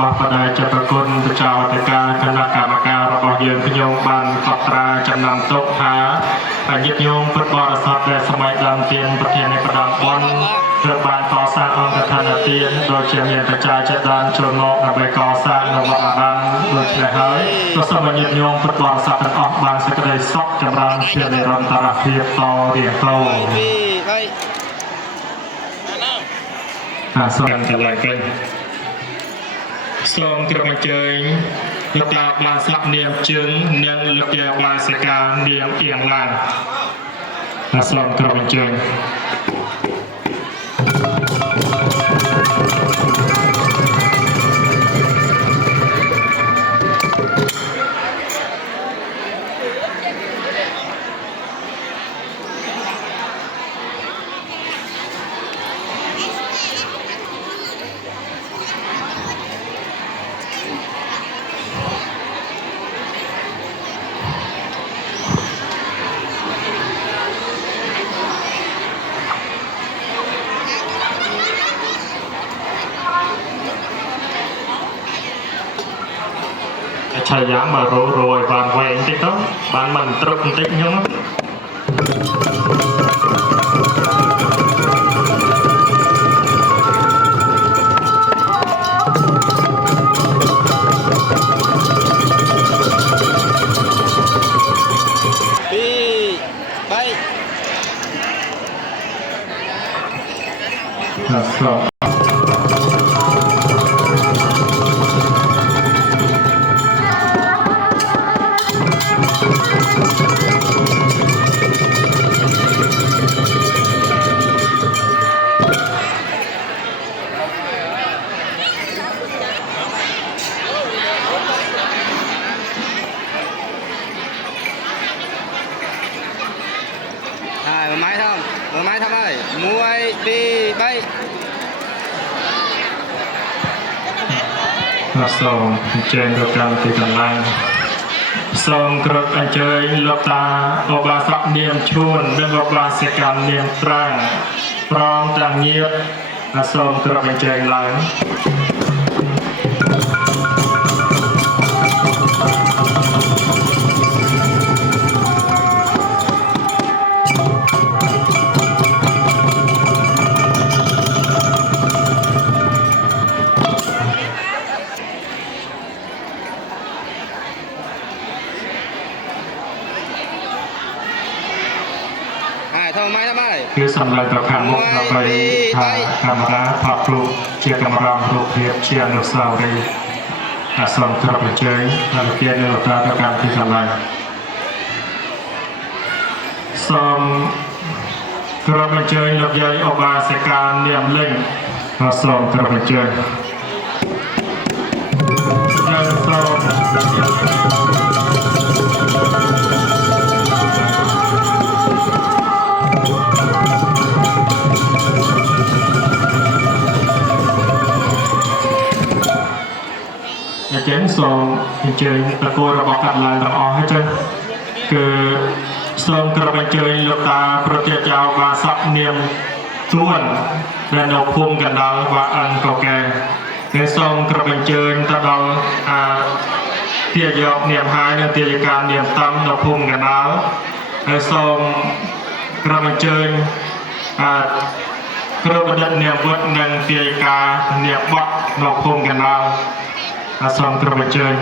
របស់បដាចប្រគុណប្រចៅតកាគណៈកម្មការរបស់យើងខ្ញុំបានកត់ត្រាចំណាំទុកថាញាតិញោមពុទ្ធបរិស័ទដែលសម័យដើមទានប្រធាននៃប្រដាប់បនត្រូវបានកសាងអង្គឋានទានដោយជាមានបច្ច័យចិត្តដានចូលមកដើម្បីកសាងនៅវត្តអារាមដូចនេះហើយក៏សូមញាតិញោមពុទ្ធបរិស័ទទាំងអស់បានសេចក្តីសុខចម្រើនជានិរន្តរភាពតរៀងទៅសូមកន្លែងគេសូមក្រុមអញ្ជើញលោកតាបាសកនាមជើងនិងលោកតាបាសិកានាមអៀងឡានសូមក្រុមអញ្ជើញឆាយ៉ាមករយបានវែងតិចទៅបានមិនត្រឹកបន្តិចខ្ញុំសូមអញ្ជើញទៅកាន់ទីកន្លែងសូមក្រុមអញ្ជើញលោកតាឧបាសកនាមឈួននិងឧបាសិកានាមត្រាំងព្រមទាំងញាតិសូមក្រុមអញ្ជើញឡើងគឺសម្រាប់ប្រខាំមុខដើម្បីថាកាមេរ៉ាថតរូបជាកម្រងរូបភាពជាអនុស្សាវរីយ៍សូមក្រុមអញ្ជើញដល់គៀននៅតាទៅកាន់ទីកន្លែងសូមក្រុមអញ្ជើញលោកយាយឧបាសិកានាមលេងសូមក្រុមអញ្ជើញសូមអញ្ចឹងសូមអញ្ជើញប្រគល់របស់កាត់ឡើងទាំងអស់ហើយចឹងគឺសូមក្រុមអញ្ជើញលោកតាប្រតិចៅបាសកនាមទួនដែលនៅភូមិកណ្ដាលវ៉ាអិនកកែហើយសូមក្រុមអញ្ជើញទៅដល់ទាយកនាមហើយនៅទាយការនាមតំនៅភូមិកណ្ដាលហើយសូមក្រុមអញ្ជើញគ្រូបណ្ឌិតនាមវុឌ្ឍនិងទាយការនាមបត់នៅភូមិកណ្ដាលសូមក្រុមអញ្ជើញ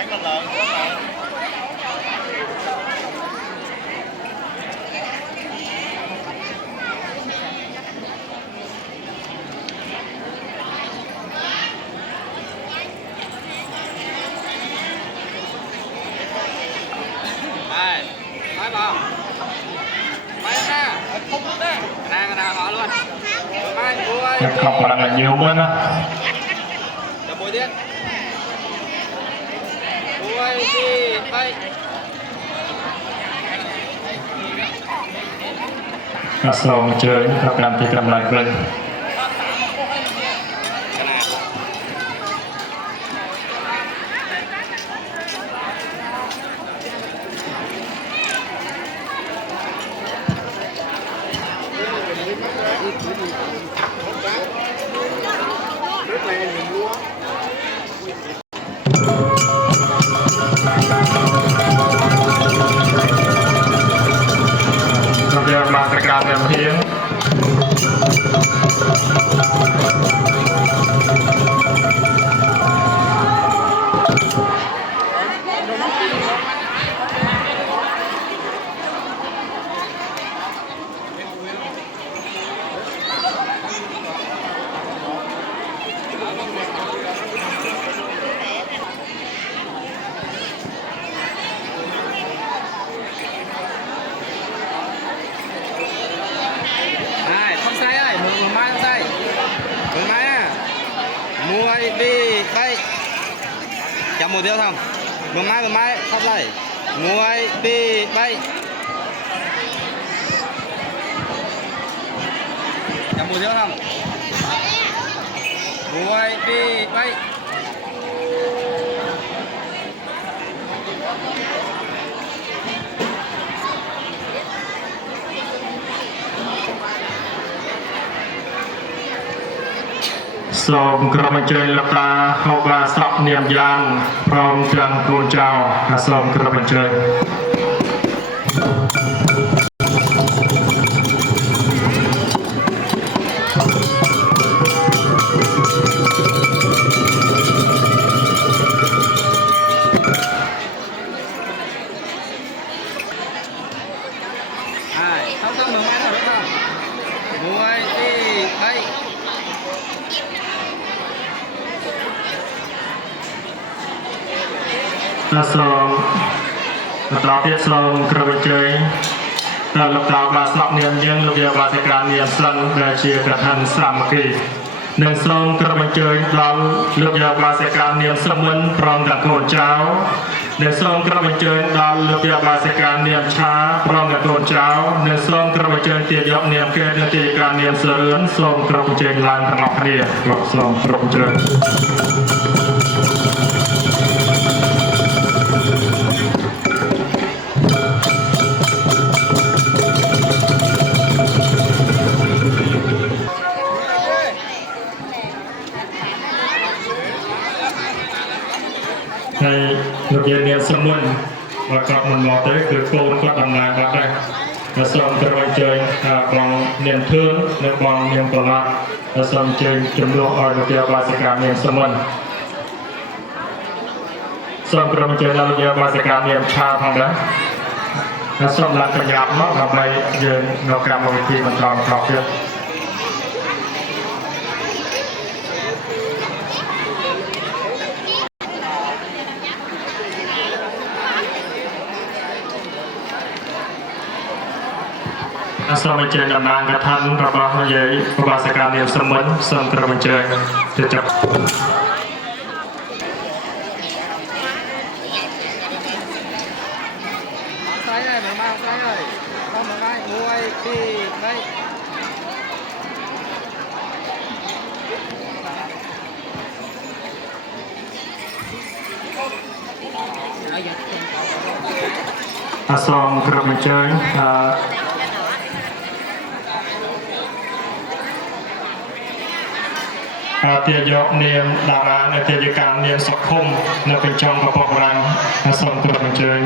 Nói vào. Mai ra. Không đấy. Ra họ luôn. Mai vui. Không là nhiều hơn á. Cho mùiទៀត. Vui đi. Bay. Xong chơi các bạn thì cầm lại bên.การเดินเพียง đi bay chậm một tiêu không vừa mai sắp lại nguôi đi bay chậm một tiêu không nguôi đi bay Sôm cầm chơi lập ta học và sọc niệm gian prom trăng cô chào sôm cầm chơi không xong mở máy rồi không ngồi đi đây sôm tạo tiết sôm cầm chơi lập tạo và sọc niệm dân lập địa và sẽ niệm sân để chia cả thân sám kỳ nên sôm cầm chơi đó lập địa và sẽ niệm sâm mân prom cả cô cháu nên sôm cầm chơi đó lập địa và sẽ niệm cha prom cả cô cháu nên sôm cầm chơi tiệt dọc niệm kết nên tiệtการniệm sơ lớn sôm cầm chơi lan thằng ngọc địa sôm cầm chơi hay lực lượng niệm sâm mân và các mình ngó tớiคือโกนก็ทำงานกันได้และส่งกระบวนการกองเนียนเทือนในกองเนียนตลาดและส่งเชิญจำลองออยเดียบาสิการเนียนสมนส่งกระบวนการเดียบาสิการเนียนชาทางนั้นและส่งหลักประหยัดมากทำให้ยืนนกการมวิธีมันตามครอบเยอะสมัยเจริญนานกระทันระบาดใหญ่ระบาดสการเนียมสมนสมกระบวนการจะจับsai này mở mai sai rồi con mở mai nguôi đi đây song กระบวนการเตียยกเนียมดาราในเตียการเนียมสังคมในเป็นช่องกระบอกรังส่งกระบวนการ